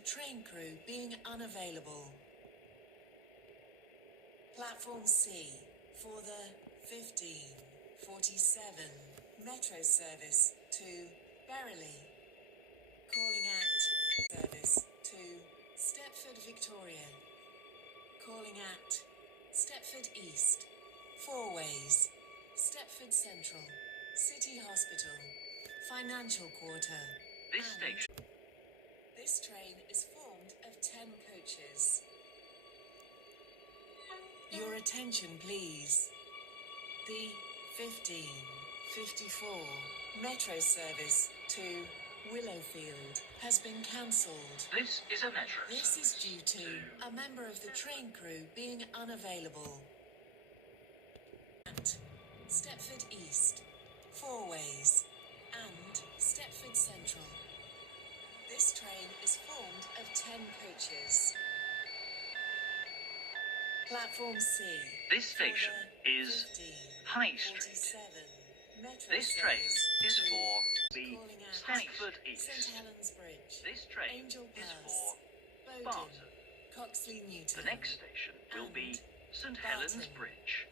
the train crew being unavailable. Platform C for the 15:47 Metro service to Berrily. Calling at service to Stepford Victoria. Calling at Stepford East. Four ways. Stepford Central. City Hospital. Financial Quarter. This train is formed of 10 coaches. Your attention, please. The 15:54 Metro service to Willowfield has been cancelled. This is a metro. This is due to a member of the train crew being unavailable. At Stepford East, Four Ways, and Stepford Central. This train is formed of 10 coaches. Platform C. This station is High Street. This train is for the Stepford East. St Helens Bridge. This train Angel is Pass, for Bowden, Barton. Coxley Newton. The next station will be and St Helens Barton. Bridge.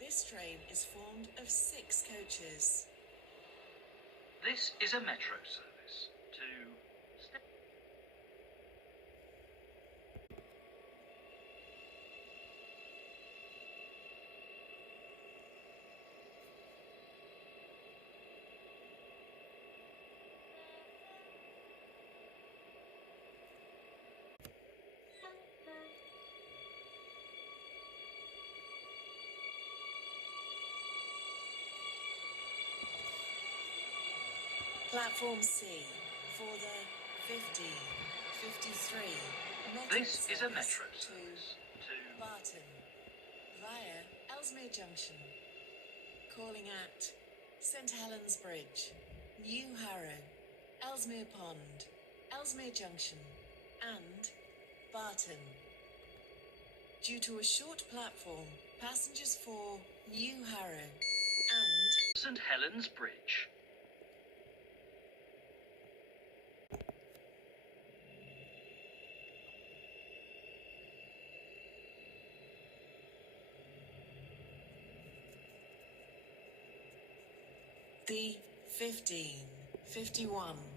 This train is formed of 6 coaches. This is a metro service to Platform C for the 15:53 Metro This is a service metro to service to Barton via Ellesmere Junction. Calling at St Helens Bridge, New Harrow, Ellesmere Pond, Ellesmere Junction, and Barton. Due to a short platform, passengers for New Harrow and St Helens Bridge. the 15:51